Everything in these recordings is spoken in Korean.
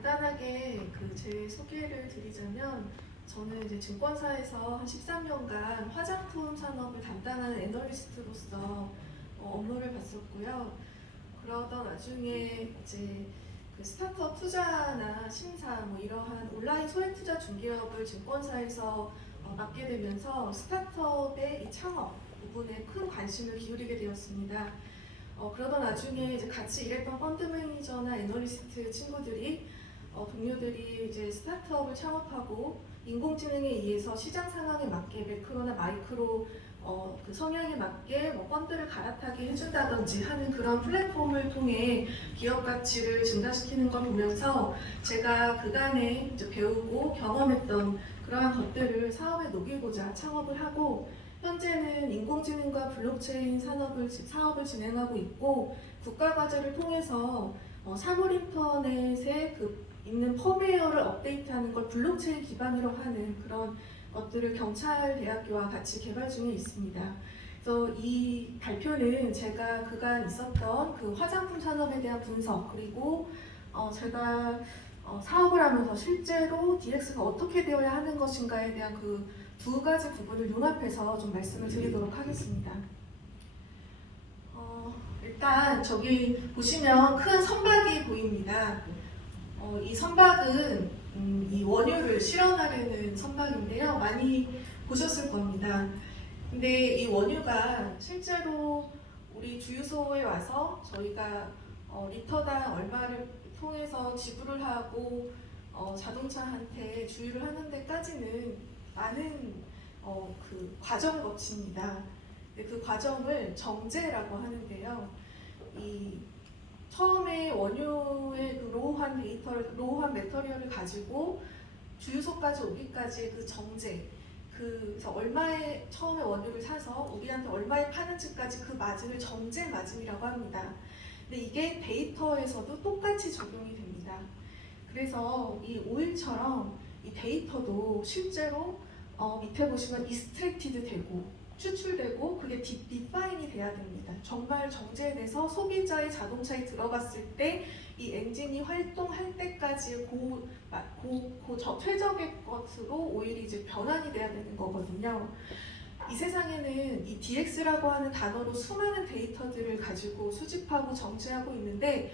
간단하게 제 소개를 드리자면 저는 이제 증권사에서 한 13년간 화장품 산업을 담당하는 애널리스트로서 업무를 봤었고요. 그러던 와중에 이제 스타트업 투자나 심사 이러한 온라인 소액 투자 중개업을 증권사에서 맡게 되면서 스타트업의 이 창업 부분에 큰 관심을 기울이게 되었습니다. 그러던 와중에 이제 같이 일했던 펀드 매니저나 애널리스트 친구들이 동료들이 이제 스타트업을 창업하고 인공지능에 의해서 시장 상황에 맞게 매크로나 마이크로 그 성향에 맞게 펀드를 갈아타게 해준다든지 하는 그런 플랫폼을 통해 기업 가치를 증가시키는 걸 보면서 제가 그간에 이제 배우고 경험했던 그러한 것들을 사업에 녹이고자 창업을 하고 현재는 인공지능과 블록체인 사업을 진행하고 있고 국가과제를 통해서 사물 인터넷에 있는 펌웨어를 업데이트하는 걸 블록체인 기반으로 하는 그런 것들을 경찰대학교와 같이 개발 중에 있습니다. 그래서 이 발표는 제가 그간 있었던 그 화장품 산업에 대한 분석 그리고 제가 사업을 하면서 실제로 DX가 어떻게 되어야 하는 것인가에 대한 그 두 가지 부분을 융합해서 좀 말씀을 드리도록 하겠습니다. 일단 저기 보시면 큰 선박이 보입니다. 이 선박은 이 원유를 실어나르는 선박인데요. 많이 보셨을 겁니다. 근데 이 원유가 실제로 우리 주유소에 와서 저희가 리터당 얼마를 통해서 지불을 하고 자동차한테 주유를 하는 데까지는 많은 그 과정을 거칩니다. 그 과정을 정제라고 하는데요. 이 처음에 원유의 그 로우한 메터리얼을 가지고 주유소까지 오기까지 그 정제, 그래서 얼마에 처음에 원유를 사서 우리한테 얼마에 파는지까지 그 마진을 정제 마진이라고 합니다. 근데 이게 데이터에서도 똑같이 적용이 됩니다. 그래서 이 오일처럼 이 데이터도 실제로 밑에 보시면 익스트랙티드 되고 추출되고 그게 디파인이 돼야 됩니다. 정말 정제돼서 소비자의 자동차에 들어갔을 때 이 엔진이 활동할 때까지의 최적의 것으로 오일이 이제 변환이 돼야 되는 거거든요. 이 세상에는 이 DX라고 하는 단어로 수많은 데이터들을 가지고 수집하고 정제하고 있는데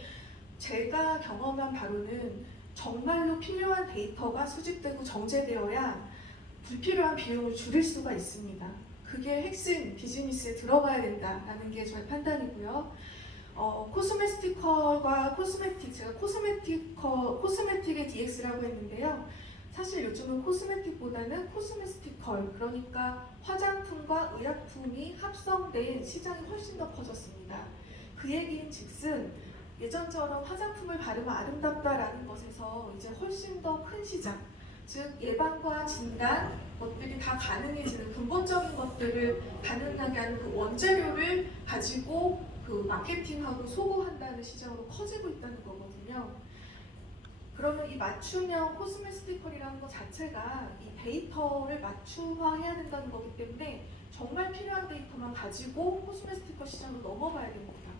제가 경험한 바로는 정말로 필요한 데이터가 수집되고 정제되어야 불필요한 비용을 줄일 수가 있습니다. 그게 핵심 비즈니스에 들어가야 된다라는 게 저의 판단이고요. 코스메티컬과 코스메틱, 제가 코스메틱의 DX라고 했는데요. 사실 요즘은 코스메틱보다는 코스메티컬, 그러니까 화장품과 의약품이 합성된 시장이 훨씬 더 커졌습니다. 그 얘기인 즉슨 예전처럼 화장품을 바르면 아름답다라는 것에서 이제 훨씬 더 큰 시장, 즉 예방과 진단 것들이 다 가능해지는 근본적인 것들을 가능하게 하는 그 원재료를 가지고 그 마케팅하고 소구한다는 시장으로 커지고 있다는 거거든요. 그러면 이 맞춤형 코스메티컬이라는 것 자체가 이 데이터를 맞춤화해야 된다는 거기 때문에 정말 필요한 데이터만 가지고 코스메티컬 시장으로 넘어가야 됩니다.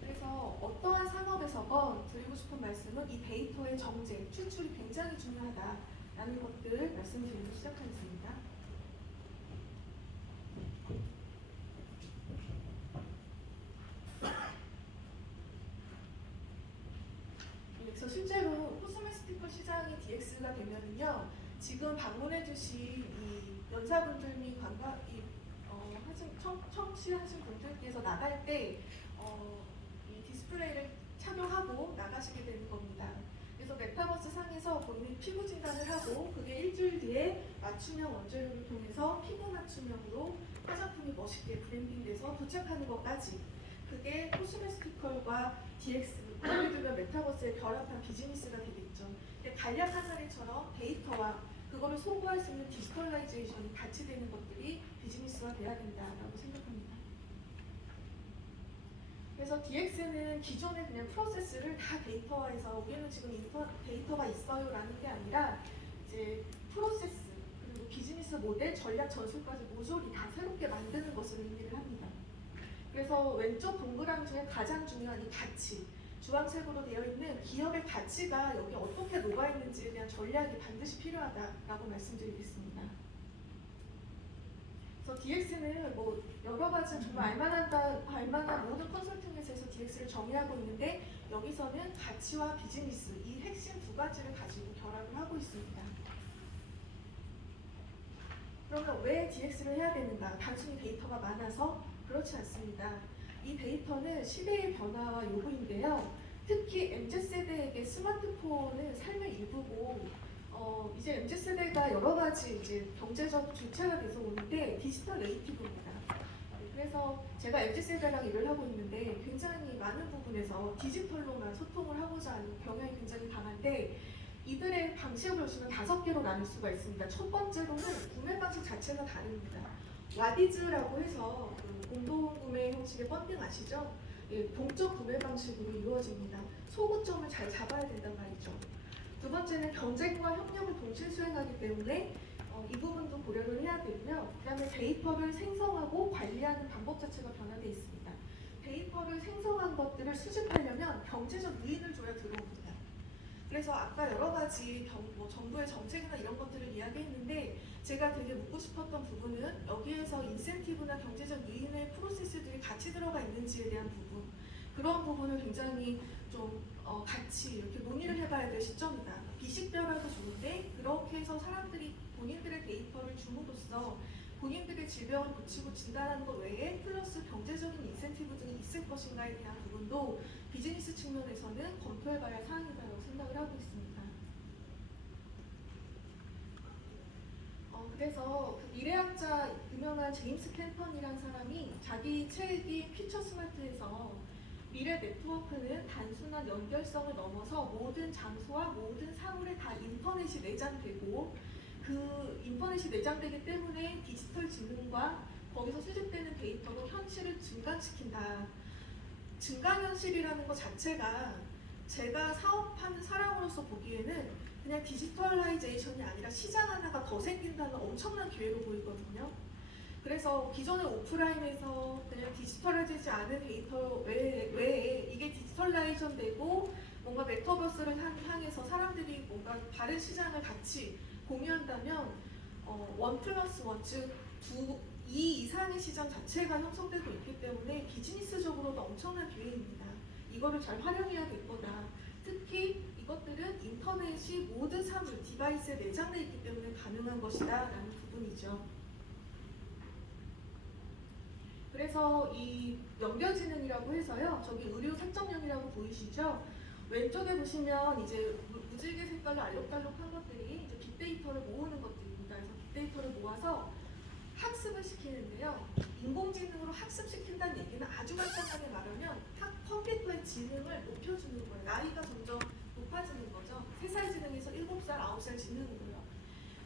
그래서 어떠한 산업에서건 드리고 싶은 말씀은 이 데이터의 정제, 추출이 굉장히 중요하다라는 것들 말씀드리고 시작하겠습니다. 그래서 실제로 코스메티컬 시장이 DX가 되면은요, 지금 방문해주신 이 연사분들 및 청취하신 분들께서 나갈 때 이 디스플레이를 착용하고 나가시게 되는 겁니다. 그래서 메타버스 상에서 본인이 피부 진단을 하고 그게 일주일 뒤에 맞춤형 원재료를 통해서 피부 맞춤형으로 화장품이 멋있게 브랜딩돼서 도착하는 것까지, 그게 코스메티컬과 DX, 예를 들면 메타버스의 결합한 비즈니스가 되겠죠. 간략한 사례처럼 데이터와 그거를 소구할 수 있는 디지털라이제이션이 같이 되는 것들이 비즈니스가 돼야 된다라고 생각합니다. 그래서 DX는 기존의 그냥 프로세스를 다 데이터화해서 우리는 지금 데이터가 있어요라는 게 아니라 이제 프로세스 그리고 비즈니스 모델, 전략, 전술까지 모조리 다 새롭게 만드는 것을 의미를 합니다. 그래서 왼쪽 동그라미 중에 가장 중요한 이 가치, 주황색으로 되어 있는 기업의 가치가 여기 어떻게 녹아있는지에 대한 전략이 반드시 필요하다라고 말씀드리겠습니다. 그래서 DX는 뭐 여러 가지 정말 알만한 모든 컨설팅 회사에서 DX를 정의하고 있는데 여기서는 가치와 비즈니스 이 핵심 두 가지를 가지고 결합을 하고 있습니다. 그러면 왜 DX를 해야 되는가? 단순히 데이터가 많아서? 그렇지 않습니다. 이 데이터는 시대의 변화와 요구인데요. 특히 MZ세대에게 스마트폰은 삶의 일부고 이제 MZ세대가 여러 가지 이제 경제적 주체가 돼서 오는데 디지털 네이티브입니다. 그래서 제가 MZ세대랑 일을 하고 있는데 굉장히 많은 부분에서 디지털로만 소통을 하고자 하는 경향이 굉장히 강한데 이들의 방식을 보시면 5개로 나눌 수가 있습니다. 첫 번째로는 구매 방식 자체가 다릅니다. 와디즈라고 해서 공동구매 형식의 펀딩 아시죠? 예, 공적 구매 방식으로 이루어집니다. 소구점을 잘 잡아야 된단 말이죠. 두 번째는 경쟁과 협력을 동시에 수행하기 때문에 이 부분도 고려를 해야 되고요. 그 다음에 데이터를 생성하고 관리하는 방법 자체가 변화되어 있습니다. 데이터를 생성한 것들을 수집하려면 경제적 유인을 줘야 들어옵니다. 그래서 아까 여러 가지 정부의 정책이나 이런 것들을 이야기했는데 제가 되게 묻고 싶었던 부분은 여기에서 인센티브나 경제적 유인의 프로세스들이 같이 들어가 있는지에 대한 부분 그런 부분을 굉장히 좀 같이 이렇게 논의를 해봐야 될 시점이다. 비식별화도 좋은데 그렇게 해서 사람들이 본인들의 데이터를 줌으로써 본인들의 질병을 고치고 진단하는 것 외에 플러스 경제적인 인센티브 등이 있을 것인가에 대한 부분도 비즈니스 측면에서는 검토해봐야 할 사항이다라고 생각을 하고 있습니다. 그래서 그 미래학자 유명한 제임스 캠펀이라는 사람이 자기 책인 퓨처 스마트에서 미래 네트워크는 단순한 연결성을 넘어서 모든 장소와 모든 사물에 다 인터넷이 내장되고 그 인터넷이 내장되기 때문에 디지털 지능과 거기서 수집되는 데이터로 현실을 증강시킨다. 증강현실이라는 것 자체가 제가 사업하는 사람으로서 보기에는 그냥 디지털라이제이션이 아니라 시장 하나가 더 생긴다는 엄청난 기회로 보이거든요. 그래서 기존의 오프라인에서 그냥 디지털화되지 않은 데이터 외에 이게 디지털라이션 되고 뭔가 메타버스를 향해서 사람들이 뭔가 다른 시장을 같이 공유한다면 1+1, 즉 2 이상의 시장 자체가 형성되고 있기 때문에 비즈니스적으로도 엄청난 기회입니다. 이거를 잘 활용해야 될 거다. 특히 이것들은 인터넷이 모든 사물, 디바이스에 내장되어 있기 때문에 가능한 것이다 라는 부분이죠. 그래서 이 연결지능이라고 해서요. 저기 의료 색정형이라고 보이시죠? 왼쪽에 보시면 이제 무지개 색깔로 알록달록한 것들이 이제 빅데이터를 모으는 것들입니다. 그래서 빅데이터를 모아서 학습을 시키는데요. 인공지능으로 학습시킨다는 얘기는 아주 간단하게 말하면 컴퓨터의 지능을 높여주는 거예요. 나이가 점점 높아지는 거죠. 3살 지능에서 7살, 9살 지능인 거예요.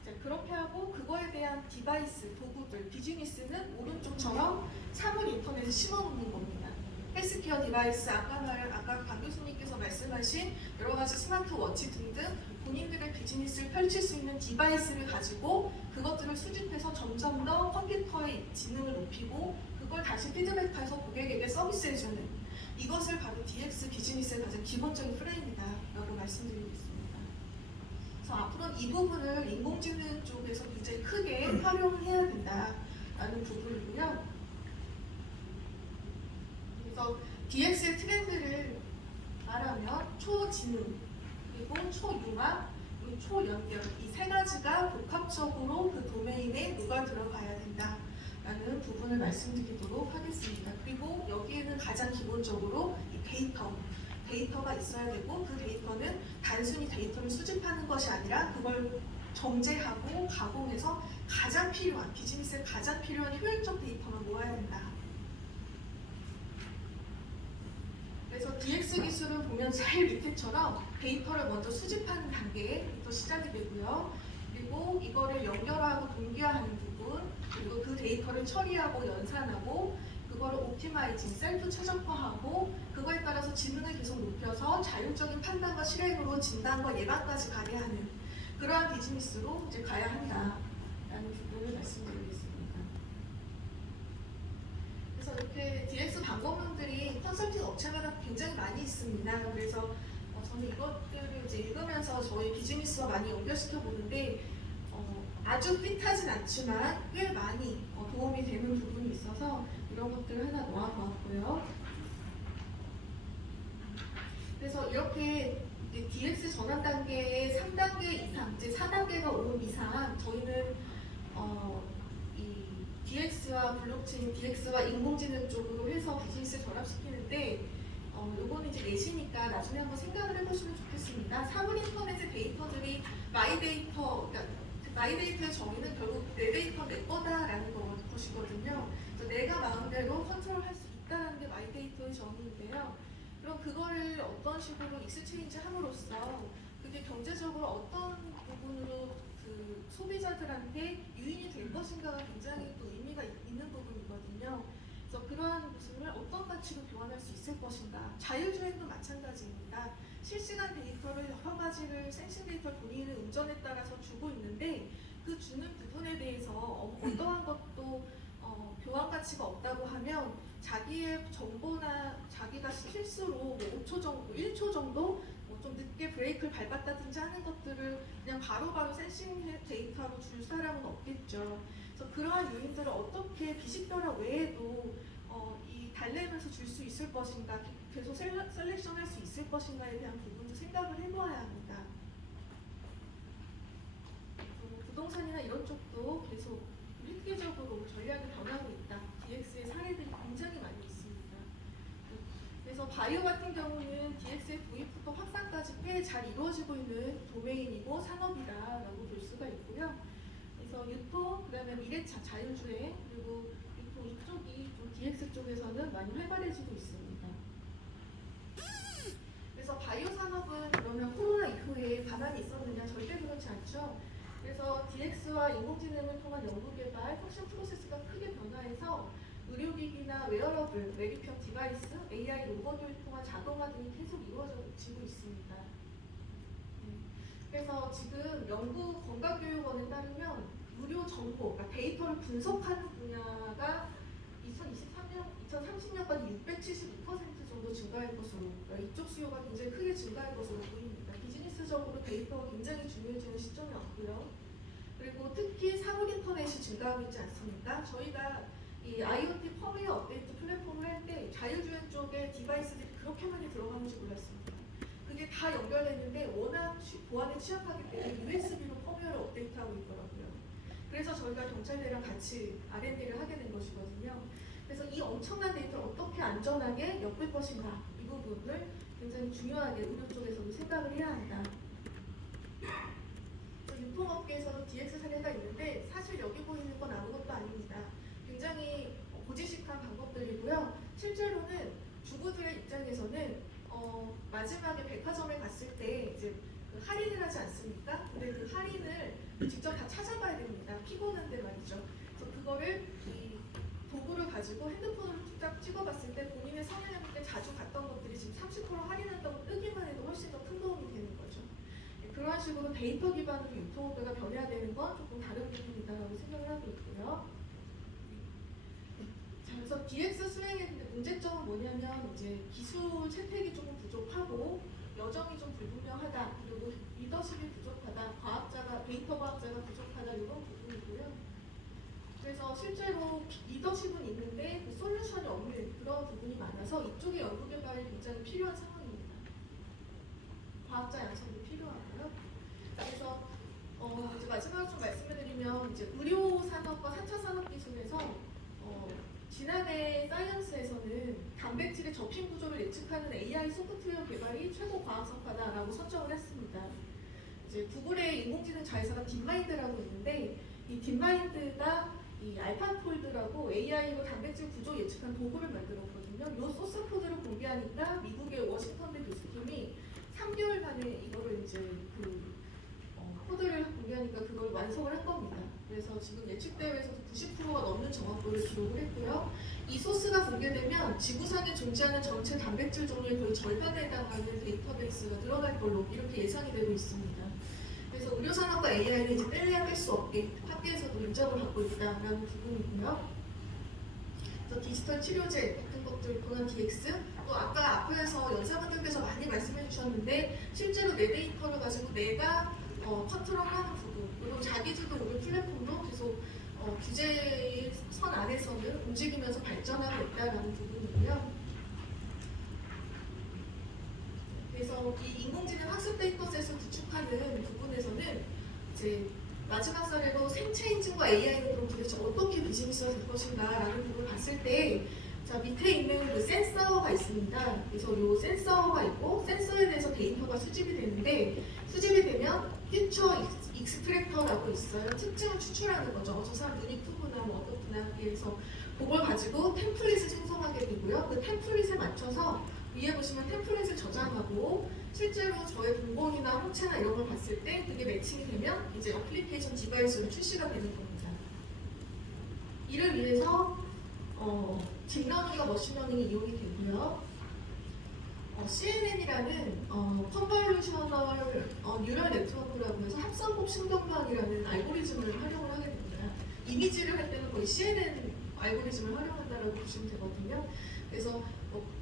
자, 그렇게 하고 그거에 대한 디바이스, 도구들, 비즈니스는 오른쪽처럼 사물 인터넷에 심어놓는 겁니다. 헬스케어 디바이스, 아까 강 교수님께서 말씀하신 여러 가지 스마트워치 등등 본인들의 비즈니스를 펼칠 수 있는 디바이스를 가지고 그것들을 수집해서 점점 더 컴퓨터의 지능을 높이고 그걸 다시 피드백해서 고객에게 서비스해주는 이것을 바로 DX 비즈니스의 가장 기본적인 프레임이다 라고 말씀드리고 있습니다. 그래서 앞으로는 이 부분을 인공지능 쪽에서 굉장히 크게 활용해야 된다라는 부분이고요. 그래서 DX의 트렌드를 말하면 초지능, 그리고 초융합, 그리고 초연결 이 3가지가 복합적으로 그 도메인에 누가 들어가야 된다라는 부분을 말씀드리도록 하겠습니다. 그리고 여기에는 가장 기본적으로 이 데이터가 있어야 되고 그 데이터는 단순히 데이터를 수집하는 것이 아니라 그걸 정제하고 가공해서 가장 필요한 비즈니스에 가장 필요한 효율적 데이터만 모아야 된다. 그래서 DX 기술을 보면 제일 밑에처럼 데이터를 먼저 수집하는 단계부터 시작이 되고요. 그리고 이거를 연결하고 동기화하는 부분, 그리고 그 데이터를 처리하고 연산하고 그거를 옵티마이징, 셀프 최적화하고 그거에 따라서 지능을 계속 높여서 자율적인 판단과 실행으로 진단과 예방까지 가게 하는 그러한 비즈니스로 이제 가야 한다라는 부분을 말씀드리겠습니다. 그래서 이렇게 DX 방법론들이 컨설팅 업체마다 굉장히 많이 있습니다. 그래서 저는 이것들을 이제 읽으면서 저희 비즈니스와 많이 연결시켜 보는데 아주 핏하진 않지만 꽤 많이 도움이 되는 부분이 있어서 이런 것들을 하나 놓아보았고요. 그래서 이렇게 DX 전환 단계의 3단계 이상, 이제 4단계가 온 이상 저희는 이 DX와 블록체인, DX와 인공지능 쪽으로 해서 비즈니스를 결합시키는데 요거는 이제 내시니까 나중에 한번 생각을 해보시면 좋겠습니다. 사물 인터넷의 데이터들이 마이 데이터, 그러니까 마이 데이터의 정의는 결국 내 데이터 내 거다라는 것이거든요. 그래서 내가 마음대로 컨트롤할 수 있다는 게 마이 데이터의 정의인데요. 그럼 그거를 어떤 식으로 익스체인지 함으로써 그게 경제적으로 어떤 부분으로 그 소비자들한테 유인이 될 것인가가 굉장히 또 의미가 있는 부분이거든요. 그래서 그러한 부분을 어떤 가치로 교환할 수 있을 것인가. 자율주행도 마찬가지입니다. 실시간 데이터를 여러 가지를 센싱 데이터를 본인의 운전에 따라서 주고 있는데 그 주는 부분에 대해서 어떠한 것도 교환 가치가 없다고 하면 자기의 정보나 자기가 실수로 뭐 5초 정도, 1초 정도 좀 늦게 브레이크를 밟았다든지 하는 것들을 그냥 바로바로 센싱 데이터로 줄 사람은 없겠죠. 그래서 그러한 요인들을 어떻게 비식별화 외에도 이 달래면서 줄 수 있을 것인가, 계속 셀렉션할 수 있을 것인가에 대한 부분도 생각을 해보아야 합니다. 부동산이나 이런 쪽도 계속 획기적으로 전략이 변하고 있다. DX의 사례들이 굉장히 많이 있습니다. 그래서 바이오 같은 경우는 DX의 도입부터 확산까지 꽤 잘 이루어지고 있는 도메인이고 산업이다라고 볼 수가 있고요. 그래서 유통, 그다음에 미래차, 자율주행, 그리고 유통 이쪽이 좀 DX 쪽에서는 많이 활발해지고 있습니다. 그래서 바이오 산업은 그러면 코로나 이후에 가만히 있었느냐? 절대 그렇지 않죠. 그래서 DX와 인공지능을 통한 연구개발, 혁신 프로세스가 크게 변화해서 의료기기나 웨어러블, 외립형 디바이스, AI 로봇을 통한 자동화 등이 계속 이루어지고 있습니다. 그래서 지금 영국 건강교육원에 따르면 의료 정보, 그러니까 데이터를 분석하는 분야가 2030년까지 675% 정도 증가할 것으로, 그러니까 이쪽 수요가 굉장히 크게 증가할 것으로 보입니다. 비즈니스적으로 데이터가 굉장히 중요해지는 시점이 왔고요. 그리고 특히 사물 인터넷이 증가하고 있지 않습니까? 저희가 이 IoT 펌웨어 업데이트 플랫폼을 할 때 자율주행 쪽에 디바이스들이 그렇게 많이 들어가는지 몰랐습니다. 그게 다 연결됐는데 워낙 보안에 취약하기 때문에 USB로 펌웨어를 업데이트하고 있더라고요. 그래서 저희가 경찰대랑 같이 R&D를 하게 된 것이거든요. 그래서 이 엄청난 데이터를 어떻게 안전하게 엮을 것인가, 이 부분을 굉장히 중요하게 의료 쪽에서도 생각을 해야 한다. 유통업계에서도 DX 사례가 있는데 사실 여기 보이는 건 아무것도 아닙니다. 굉장히 고지식한 방법들이고요. 실제로는 주부들의 입장에서는 마지막에 백화점에 갔을 때 이제 그 할인을 하지 않습니까? 근데 그 할인을 직접 다 찾아봐야 됩니다. 피곤한데 말이죠. 그래서 그거를 이 도구를 가지고 핸드폰으로 딱 찍어봤을 때 본인의 성향한테 자주 갔던 것들이 지금 30% 할인한다고 뜨기만 해도 훨씬 더 큰 도움이 되는 거죠. 그런 식으로 데이터 기반으로 유통업계가 변해야 되는 건 조금 다른 부분이다라고 생각을 하고 있고요. 자, 그래서 DX 수행의 문제점은 뭐냐면 이제 기술 채택이 조금 부족하고 여정이 좀 불분명하다. 그리고 리더십이 부족하다. 과학자가 데이터 과학자가 부족하다. 이런 부분이고요. 그래서 실제로 리더십은 있는데 그 솔루션이 없는 그런 부분이 많아서 이쪽의 연구 개발이 굉장히 필요한 상황입니다. 과학자 양성도 필요하고요. 그래서 이제 마지막으로 좀 말씀해드리면 이제 의료 산업과 4차 산업 기술에서 지난해 사이언스에서는 단백질의 접힌 구조를 예측하는 AI 소프트웨어 개발이 최고 과학성과다라고 선정을 했습니다. 이제 구글의 인공지능 자회사가 딥마인드라고 있는데 이 딥마인드가 이 알파폴드라고 AI로 단백질 구조 예측한 도구를 만들었거든요. 이 소스 코드를 공개하니까 미국의 워싱턴대 교수팀이 3개월 만에 이거를 이제 코드를 공개하니까 그걸 완성을 한 겁니다. 그래서 지금 예측대회에서도 90%가 넘는 정확도를 기록을 했고요. 이 소스가 공개되면 지구상에 존재하는 전체 단백질 종류의 거의 절반에 해당하는 데이터베이스가 늘어날 걸로 이렇게 예상이 되고 있습니다. 그래서 의료산업과 AI는 이제 뗄래야 뗄 수 없게 학계에서도 인정을 받고 있다라는 부분이고요. 또 디지털 치료제 같은 것들 또는 DX, 또 아까 앞에서 연사분들께서 많이 말씀해 주셨는데 실제로 내 데이터를 가지고 내가 컨트롤하는 부분, 그리고 자기주도 의료 플랫폼도 계속 규제의 선 안에서는 움직이면서 발전하고 있다는 부분이고요. 그래서 이 인공지능 학습 데이터셋을 구축하는 부분에서는 이제 마지막 사례로 생체 인증과 AI는 그럼 도대체 어떻게 비즈니스가 될 것인가 라는 부분을 봤을 때, 자, 밑에 있는 그 센서가 있습니다. 그래서 이 센서가 있고 센서에 대해서 데이터가 수집이 되는데, 수집이 되면 퓨처 익스트랙터라고 있어요. 특징을 추출하는 거죠. 저 사람 눈이 크구나, 뭐 어떻구나. 그래서 그걸 가지고 템플릿을 생성하게 되고요. 그 템플릿에 맞춰서 위에 보시면 템플릿을 저장하고 실제로 저의 동공이나 홍채나 이런 걸 봤을 때 그게 매칭이 되면 이제 어플리케이션 디바이스로 출시가 되는 겁니다. 이를 위해서 딥러닝과 머신러닝이 이용이 되고요. CNN이라는 컨볼루셔널 뉴럴 네트워크라고 해서 합성법 신경망이라는 알고리즘을 활용을 하게 됩니다. 이미지를 할 때는 거의 CNN 알고리즘을 활용한다고 보시면 되거든요. 그래서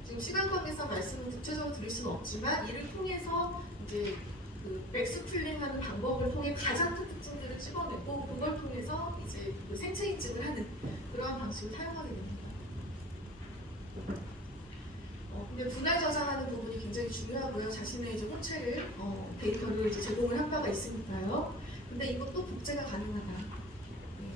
지금 시간 관계상 말씀을 구체적으로 드릴 수는 없지만 이를 통해서 이제 그 맥스플링하는 방법을 통해 가장 큰 특징들을 찍어내고 그걸 통해서 이제 그 생체 인증을 하는 그러한 방식을 사용하게 됩니다. 근데 분할 저장하는 부분이 굉장히 중요하고요. 자신의 이제 홍채를 데이터를 이제 제공을 한 바가 있으니까요. 근데 이것도 복제가 가능하다. 네,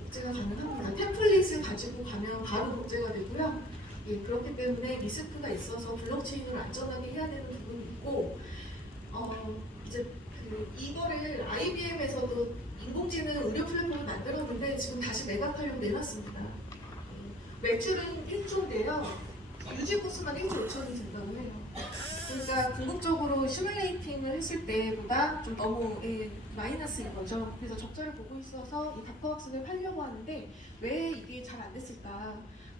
복제가 가능합니다. 템플릿을 가지고 가면 바로 복제가 되고요. 예, 그렇기 때문에 리스크가 있어서 블록체인을 안전하게 해야 되는 부분이 있고, 이제 이거를 IBM에서도 인공지능 의료 플랫폼을 만들었는데 지금 다시 매각하려고 내놨습니다. 매출은 1조인데요. 유지 코스만 1조 5천이 된다고 해요. 그러니까 궁극적으로 시뮬레이팅을 했을 때보다 좀 너무 마이너스인 거죠. 그래서 적자를 보고 있어서 이 닥터왁슨을 팔려고 하는데 왜 이게 잘 안 됐을까?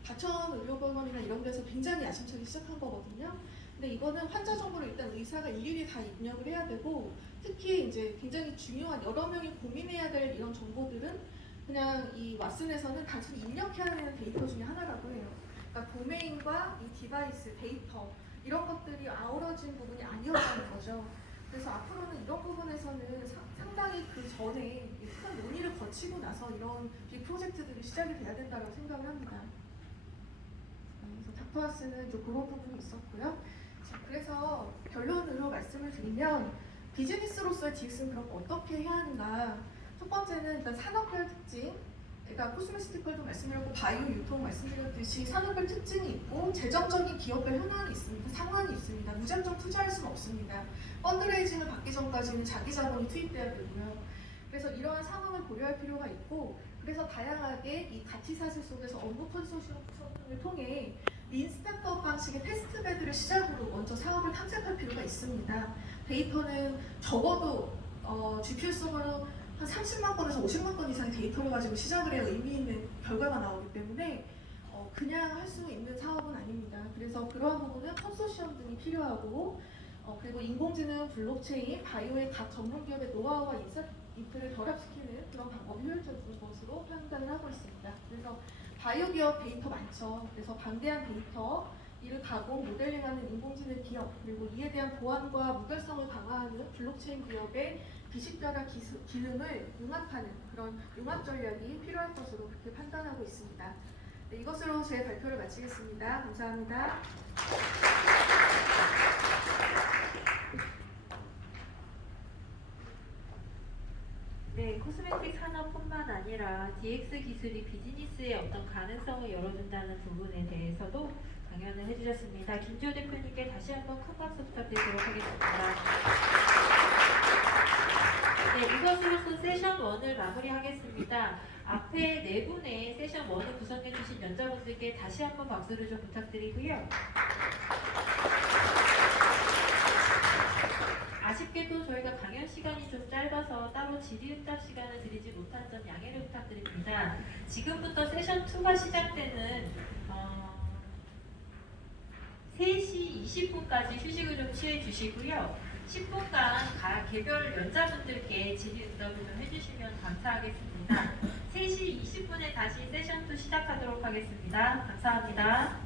과천 의료병원이나 이런 데서 굉장히 야심차게 시작한 거거든요. 근데 이거는 환자 정보를 일단 의사가 일일이 다 입력을 해야 되고, 특히 이제 굉장히 중요한 여러 명이 고민해야 될 이런 정보들은 그냥 이 왓슨에서는 단순히 입력해야 되는 데이터 중에 하나라고 해요. 그러니까 도메인과 이 디바이스, 데이터 이런 것들이 아우러진 부분이 아니었다는 거죠. 그래서 앞으로는 이런 부분에서는 상당히 그 전에 큰 논의를 거치고 나서 이런 빅 프로젝트들이 시작이 돼야 된다고 생각을 합니다. 그래서 닥터왁스는 좀 그런 부분이 있었고요. 자, 그래서 결론으로 말씀을 드리면 비즈니스로서의 DX는 그럼 어떻게 해야 하는가? 첫 번째는 일단 산업별 특징, 그러니까 코스메티컬도 말씀드렸고 바이오 유통 말씀드렸듯이 산업별 특징이 있고 재정적인 기업별 현황이 있습니다. 상황이 있습니다. 무작정 투자할 수는 없습니다. 펀드레이징을 받기 전까지는 자기 자본이 투입돼야 되고요. 그래서 이러한 상황을 고려할 필요가 있고, 그래서 다양하게 이 가치 사실 속에서 업무 컨소시엄을 통해 린 스타트업 방식의 테스트 베드를 시작으로 먼저 사업을 탐색할 필요가 있습니다. 데이터는 적어도 GPU 서버로 한 30만 건에서 50만 건 이상의 데이터를 가지고 시작을 해야 의미 있는 결과가 나오기 때문에 그냥 할 수 있는 사업은 아닙니다. 그래서 그러한 부분은 컨소시엄 등이 필요하고, 그리고 인공지능, 블록체인, 바이오의 각 전문 기업의 노하우와 인프를 결합시키는 그런 방법이 효율적인 것으로 판단을 하고 있습니다. 그래서 바이오 기업 데이터 많죠. 그래서 방대한 데이터, 이를 가공, 모델링하는 인공지능 기업, 그리고 이에 대한 보안과 무결성을 강화하는 블록체인 기업의 비식별화 기능을 융합하는 그런 융합 전략이 필요할 것으로 그렇게 판단하고 있습니다. 네, 이것으로 제 발표를 마치겠습니다. 감사합니다. 네, 코스메틱 산업뿐만 아니라 DX 기술이 비즈니스의 어떤 가능성을 열어준다는 부분에 대해서도 강연을 해주셨습니다. 김지호 대표님께 다시 한번 큰 박수 부탁드리도록 하겠습니다. 네, 이것으로서 세션 1을 마무리하겠습니다. 앞에 네 분의 세션 1을 구성해주신 연자분들께 다시 한번 박수를 좀 부탁드리고요. 아쉽게도 저희가 강연 시간이 좀 짧아서 따로 질의응답 시간을 드리지 못한 점 양해를 부탁드립니다. 지금부터 세션 2가 시작되는 3시 20분까지 휴식을 좀 취해 주시고요. 10분간 개별 연자분들께 질의 응답을 좀 해주시면 감사하겠습니다. 3시 20분에 다시 세션 2 시작하도록 하겠습니다. 감사합니다.